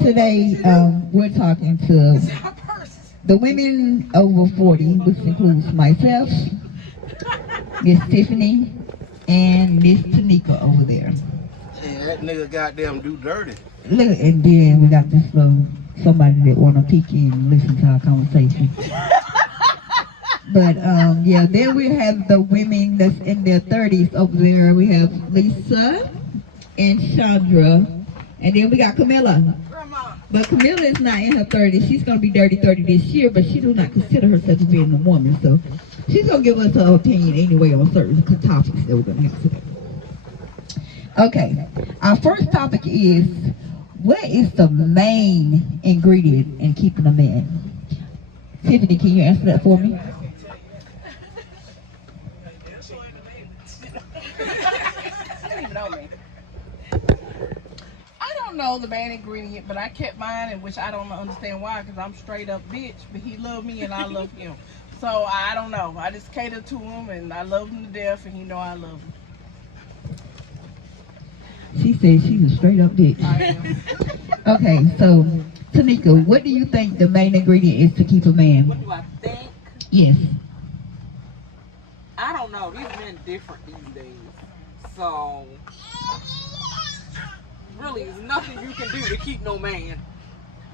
Today, we're talking to the women over 40, which includes myself, Miss Tiffany, and Miss Tanika over there. Yeah, that nigga goddamn do dirty. Look, and then we got this somebody that want to peek in and listen to our conversation. But yeah, then we have the women that's in their 30s over there. We have Lisa and Chandra, and then we got Camilla. But Camilla is not in her 30s. She's going to be dirty 30 this year, but she do not consider herself as being a woman. So she's going to give us her opinion anyway on certain topics that we're going to have today. Okay, our first topic is, what is the main ingredient in keeping a man? Tiffany, can you answer that for me? I don't know the main ingredient, but I kept mine, and which I don't understand why, because I'm straight up bitch, but he loved me and I love him. So I don't know. I just cater to him, and I love him to death, and he know I love him. She said she's a straight up bitch. Okay, so Tanika, what do you think the main ingredient is to keep a man? What do I think? Yes. I don't know. These men different these days. So really, there's nothing you can do to keep no man.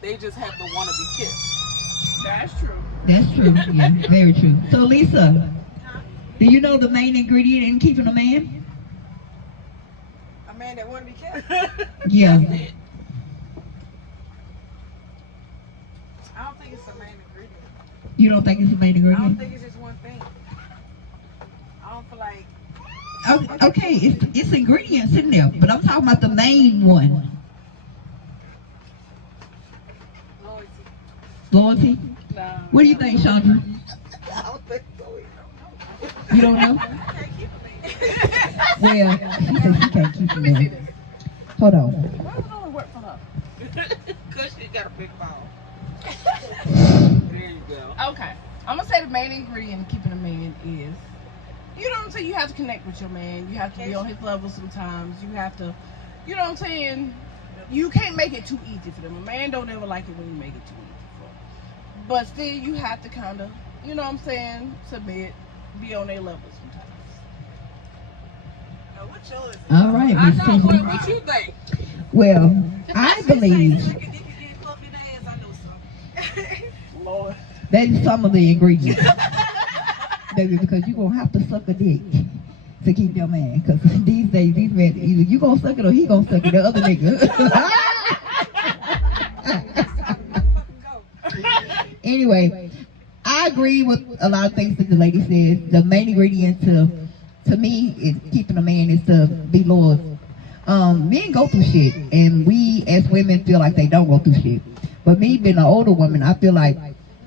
They just have to want to be kept. That's true. That's true. Yeah, very true. So Lisa, do you know the main ingredient in keeping a man? A man that want to be kept? Yeah. I don't think it's a main ingredient. You don't think it's the main I don't ingredient? think it's just one thing. I don't feel like... Okay, it's ingredients in there, but I'm talking about the main one. Loyalty. Loyalty? No. What do you think, Chandra? I don't think so. You don't know? I can't keep a man. Well, she said she can't keep a man. Hold on. Why would it only work for her? Because she got a big ball. There you go. Okay. I'm going to say the main ingredient in keeping a man is, you know what I'm saying? You have to connect with your man. You have to be on his level sometimes. You have to, you know what I'm saying? You can't make it too easy for them. A man don't ever like it when you make it too easy for them. But still, you have to kind of, you know what I'm saying, submit, be on their level sometimes. Now, what's yours? All right, I Miss know. Tiffany. What you think? Well, I believe Look at Dick again, fluffy ass. I know something. Lord. that is some of the ingredients. Baby, because you're going to have to suck a dick to keep your man. Because these days, these men, either you going to suck it or he going to suck it, the other nigga. Anyway, I agree with a lot of things that the lady says. The main ingredient to me is keeping a man is to be loyal. Men go through shit, and we as women feel like they don't go through shit. But me being an older woman, I feel like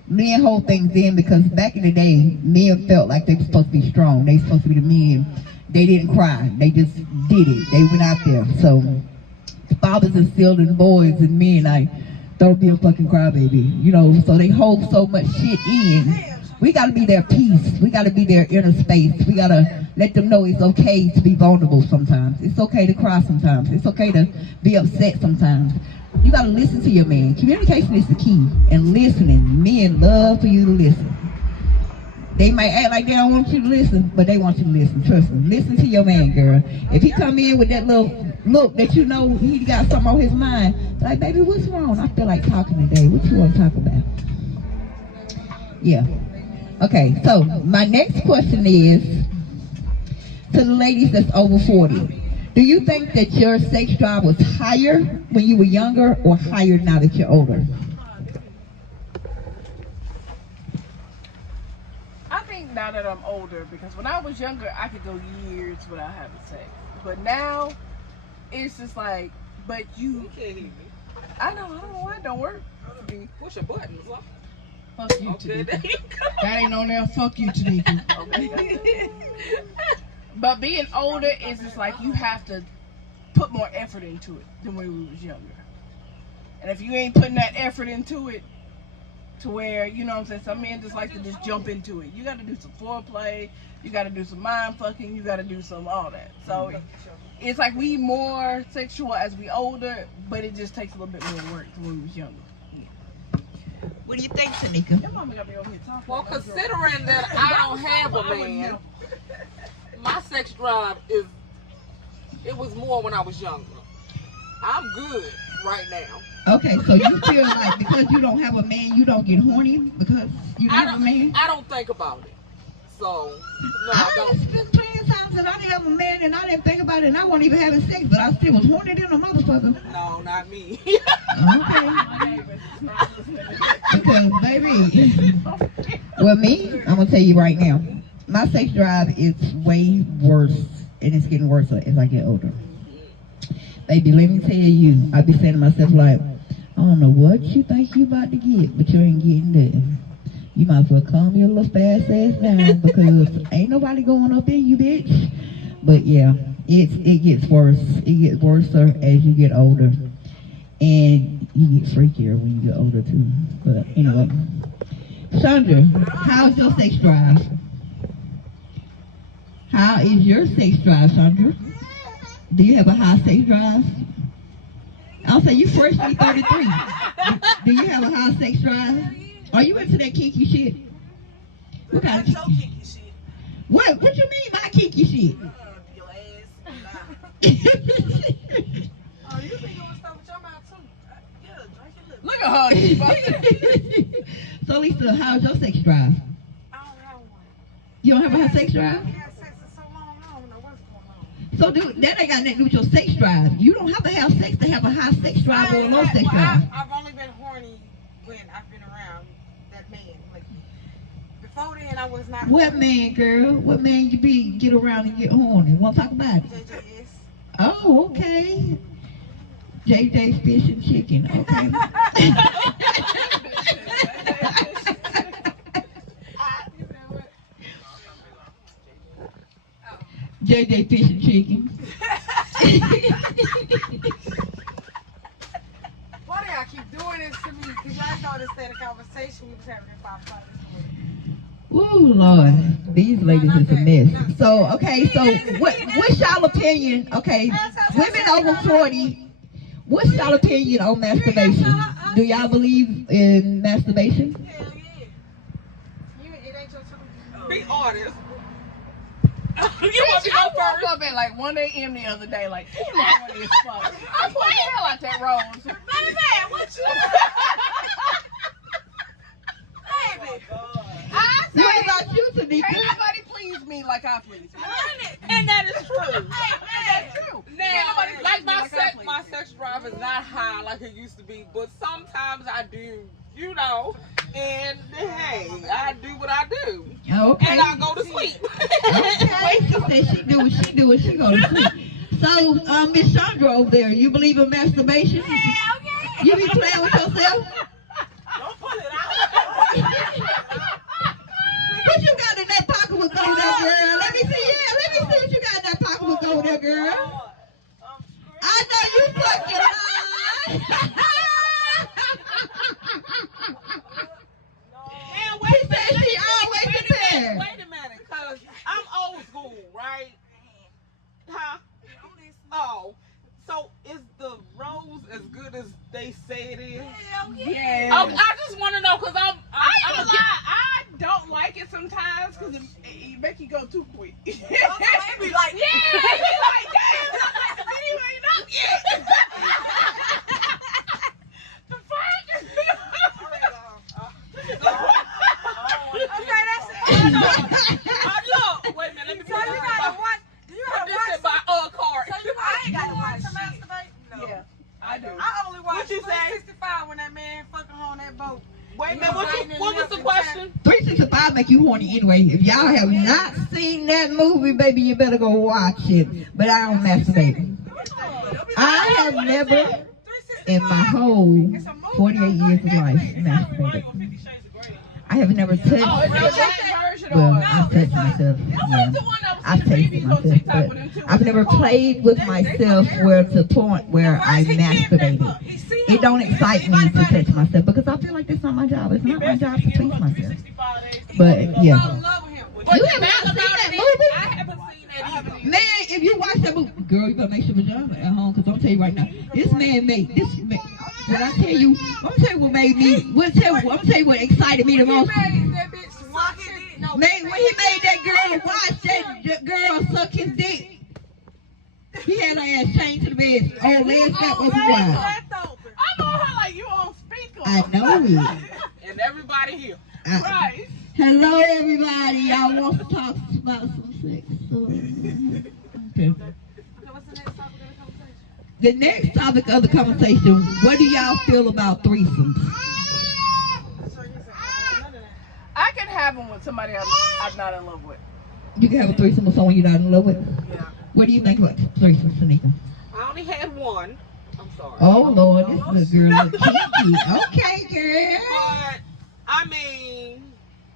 men hold things in, because back in the day, men felt like they were supposed to be strong. They were supposed to be the men. They didn't cry. They just did it. They went out there. So fathers instilled in boys and men like, don't be a fucking crybaby. You know, so they hold so much shit in. We got to be their peace. We got to be their inner space. We got to let them know it's okay to be vulnerable sometimes. It's okay to cry sometimes. It's okay to be upset sometimes. You got to listen to your man. Communication is the key. And listening. Men love for you to listen. They might act like they don't want you to listen, but they want you to listen. Trust me. Listen to your man, girl. If he come in with that little look that you know he got something on his mind, like, baby, what's wrong? I feel like talking today. What you want to talk about? Yeah. Okay, so my next question is to the ladies that's over 40. Do you think that your sex drive was higher when you were younger or higher now that you're older? I think now that I'm older, because when I was younger, I could go years without having sex. But now, it's just like, but You can't hear me. I don't know why it don't work. Push your buttons. Huh? Fuck you, Okay, there Tanika. you go. That ain't on there. Fuck you, Tanika. But being older is just like you have to put more effort into it than when we was younger. And if you ain't putting that effort into it, To where, you know what I'm saying, some men just like to just jump into it. You got to do some foreplay, you got to do some mind fucking, you got to do some all that. So it's like we more sexual as we older, but it just takes a little bit more work than when we was younger. What do you think, Tanika? Your mama got me over here talking. Well, considering that I don't have a man, my sex drive it was more when I was younger. I'm good right now. Okay, so you feel like because you don't have a man, you don't get horny because you don't have a man? I don't think about it. So, no, I I don't. just plenty of times that I didn't have a man and I didn't think about it and I wasn't even having sex, but I still was horny than a motherfucker. No, not me. Okay. Because, baby, well, me, I'm going to tell you right now, my sex drive is way worse, and it's getting worse as I get older. Baby, let me tell you, I be saying to myself, like, I don't know what you think you about to get, but you ain't getting that. You might as well calm your little fast ass down, because ain't nobody going up in you, bitch. But, yeah, it gets worse. It gets worse as you get older. And you get freakier when you get older too. But anyway, Sandra, how's your sex drive? How is your sex drive, Sandra? Do you have a high sex drive? I'll say you freshly 33. Do you have a high sex drive? Are you into that kinky shit? What kind of kinky shit? What you mean by kinky shit? Your ass. Oh, you be doing stuff with your mouth too. Yeah, drink it. Look at her. So Lisa, how's your sex drive? I don't have one. You don't have a high sex drive? We had sex for so long, I don't know what's going on. So dude, that ain't got nothing to do with your sex drive. You don't have to have sex to have a high sex drive or a low sex drive. I've only been horny when I've been around that man. Like, before then, I was not. What man, girl? What man you get around and get horny? Want to talk about it? JJS. Oh, okay. JJ's Fish and Chicken. Okay. JJ Fish and Chicken. Why do y'all keep doing this to me? Because y'all don't understand the conversation we was having in 5 o'clock this morning. Ooh, Lord. These ladies is a mess. So, okay, so what's y'all opinion? Okay, women over 40, what's y'all opinion on masturbation? Do y'all believe in masturbation? Hell yeah. It ain't your turn. Be honest. You want Bitch, to I go woke first? up at like 1 a.m. the other day, like, damn, I'm horny as fuck. I pulled the hell out that rose. Baby, what you? Baby. I What said, about you, Tanika? can't nobody please me like I please me. And that is true. That's true. Now, Can't nobody like please me I please my me. sex drive is not high like it used to be, but sometimes I do, you know. And hey, I do what I do, Okay. and I go to sleep. Okay, she said she do what she do and she go to sleep. So, Miss Chandra over there, you believe in masturbation? Hell yeah. You be playing with yourself? Don't pull it out. What you got in that pocketbook over there, girl? Let me see. Yeah, let me see what you got in that pocketbook over there, girl. I know you fucking lying. Man, She said she always prepared. Wait a minute, cause I'm old school, right? Huh? Oh, so is the rose as good as they say it is? Hell yeah. Yeah. I just want to know, cause I'm I ain't gonna lie, I don't like it sometimes because it make you go too quick. Yeah, It be like, you be like, damn, the video ain't up yet. The fuck? okay, that's it. look, wait a minute, let me So you gotta watch. You put gotta this in watch. my card. So you ain't gotta watch to masturbate. No. Yeah, I do. I only watched What you say? 365 when that man fucking on that boat. Wait a minute, what was the question? 365 make you horny anyway. If y'all have not seen that movie, baby, you better go watch it. But I don't masturbate. I have never, in my whole 48 years of life, masturbated. I have never touched. Oh, it's the same version Well, or I've touched myself. I Yeah. was the one that was I've in the tasted previews on myself, TikTok but with them two. I've never played with myself where to the point where I masturbated. It it don't excite me to touch myself because I feel like that's not my job. It's not my job to please myself. But yeah. Fall in love with him. You have not seen that movie? I haven't seen that either. Man, if you watch that movie, girl, you better make sure vagina at home, because I'm tell you right now, this man made, when I tell you, I'm gonna tell you what made me, I'm gonna tell you what excited me the He most. made that bitch watch it. No, Man, when he made that girl watch that girl suck his dick, he had her ass chained to the bed, oh, legs back over wide. left open. I'm on her like you on speaker. I know it. And everybody here. Right. Hello, everybody. Y'all want to talk about some sex? Okay. Okay, what's the next topic of the conversation? The next topic of the conversation, what do y'all feel about threesomes? That's what he said. None of that. I can have them with somebody I'm not in love with. You can have a threesome with someone you're not in love with? Yeah. What do you think about threesomes, Tanika? I only had one. I'm sorry. Oh, Lord, this is a girl look kinky. Okay, girl. But I mean,